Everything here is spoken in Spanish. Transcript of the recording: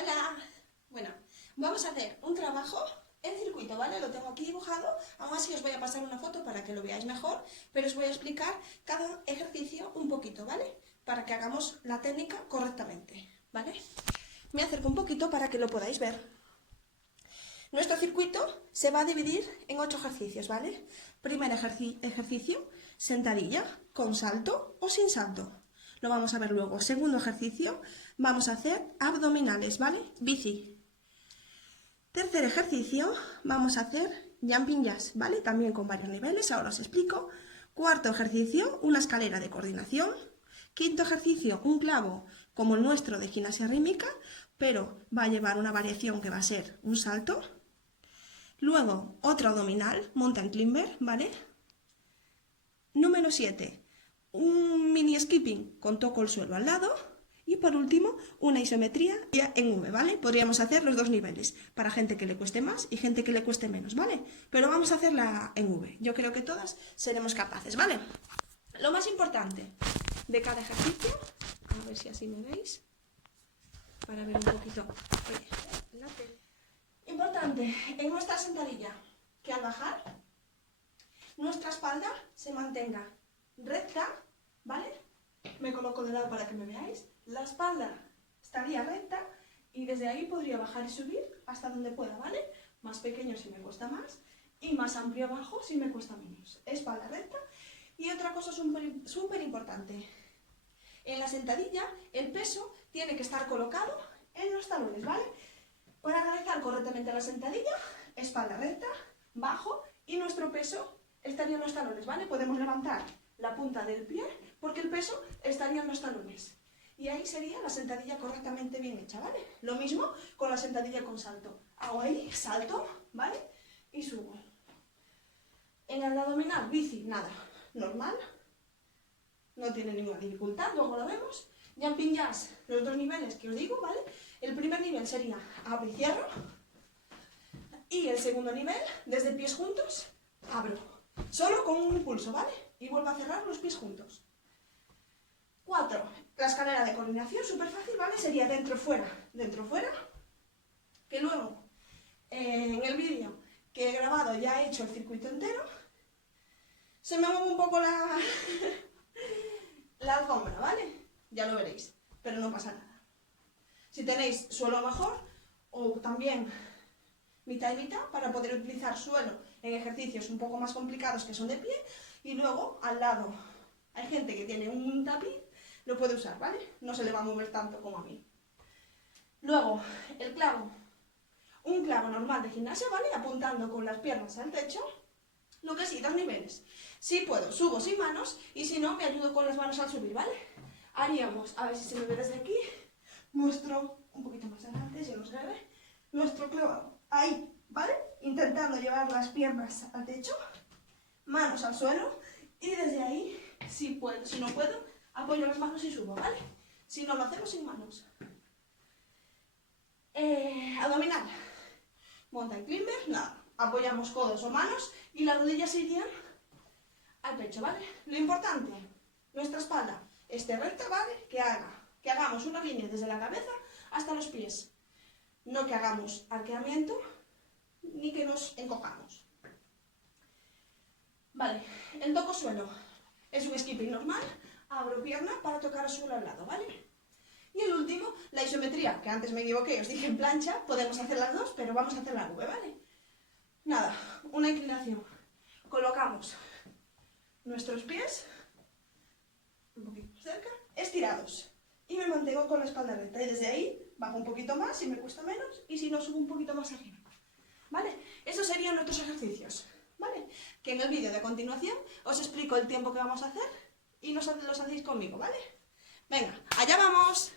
Hola. Bueno, vamos a hacer un trabajo en circuito, ¿vale? Lo tengo aquí dibujado, aún así os voy a pasar una foto para que lo veáis mejor, pero os voy a explicar cada ejercicio un poquito, ¿vale? Para que hagamos la técnica correctamente, ¿vale? Me acerco un poquito para que lo podáis ver. Nuestro circuito se va a dividir en 8 ejercicios, ¿vale? Primer ejercicio, sentadilla, con salto o sin salto. Lo vamos a ver luego. Segundo ejercicio, vamos a hacer abdominales, ¿vale? Bici. Tercer ejercicio, vamos a hacer jumping jacks, ¿vale? También con varios niveles, ahora os explico. Cuarto ejercicio, una escalera de coordinación. Quinto ejercicio, un clavo como el nuestro de gimnasia rítmica, pero va a llevar una variación que va a ser un salto. Luego, otro abdominal, mountain climber, ¿vale? Número 7, un mini skipping con toco el suelo al lado. Y por último, una isometría en V, ¿vale? Podríamos hacer los dos niveles, para gente que le cueste más y gente que le cueste menos, ¿vale? Pero vamos a hacerla en V. Yo creo que todas seremos capaces, ¿vale? Lo más importante de cada ejercicio, a ver si así me veis, para ver un poquito. Oye, la tele. Importante, en nuestra sentadilla, que al bajar, nuestra espalda se mantenga recta, ¿vale? Me coloco de lado para que me veáis. La espalda estaría recta y desde ahí podría bajar y subir hasta donde pueda, ¿vale? Más pequeño si me cuesta más y más amplio abajo si me cuesta menos. Espalda recta. Y otra cosa súper importante. En la sentadilla el peso tiene que estar colocado en los talones, ¿vale? Para realizar correctamente la sentadilla, espalda recta, bajo y nuestro peso estaría en los talones, ¿vale? Podemos levantar la punta del pie porque el peso estaría en los talones. Y ahí sería la sentadilla correctamente bien hecha, ¿vale? Lo mismo con la sentadilla con salto. Hago ahí, salto, ¿vale? Y subo. En el abdominal, bici, nada, normal. No tiene ninguna dificultad, luego lo vemos. Jumping jacks, los dos niveles que os digo, ¿vale? El primer nivel sería abro y cierro. Y el segundo nivel, desde pies juntos, abro. Solo con un impulso, ¿vale? Y vuelvo a cerrar los pies juntos. 4. La escalera de coordinación, súper fácil, ¿vale? Sería dentro, fuera, que luego, en el vídeo que he grabado ya he hecho el circuito entero. Se me mueve un poco la alfombra, ¿vale? Ya lo veréis, pero no pasa nada. Si tenéis suelo mejor, o también mitad y mitad, para poder utilizar suelo en ejercicios un poco más complicados que son de pie, y luego al lado hay gente que tiene un tapiz, lo puede usar, ¿vale? No se le va a mover tanto como a mí. Luego, el clavo. Un clavo normal de gimnasia, ¿vale? Apuntando con las piernas al techo. Lo que sí, dos niveles. Si puedo, subo sin manos, y si no, me ayudo con las manos al subir, ¿vale? Haríamos, a ver si se me ve desde aquí, un poquito más adelante, si no se ve, nuestro clavo. Ahí, ¿vale? Intentando llevar las piernas al techo, manos al suelo, y desde ahí, si puedo, si no puedo, apoyo las manos y subo, ¿vale? Si no, lo hacemos sin manos. Abdominal. Mountain climber, nada. Apoyamos codos o manos y las rodillas irían al pecho, ¿vale? Lo importante, nuestra espalda esté recta, ¿vale? Que hagamos una línea desde la cabeza hasta los pies. No que hagamos arqueamiento ni que nos encojamos. Vale, el toco suelo es un skipping normal. Abro pierna para tocar el suelo al lado, ¿vale? Y el último, la isometría, que antes me equivoqué, os dije en plancha, podemos hacer las dos, pero vamos a hacer la V, ¿vale? Nada, una inclinación. Colocamos nuestros pies, un poquito más cerca, estirados. Y me mantengo con la espalda recta. Y desde ahí bajo un poquito más, si me cuesta menos, y si no, subo un poquito más arriba. ¿Vale? Esos serían nuestros ejercicios, ¿vale? Que en el vídeo de continuación os explico el tiempo que vamos a hacer y los hacéis conmigo, ¿vale? Venga, allá vamos.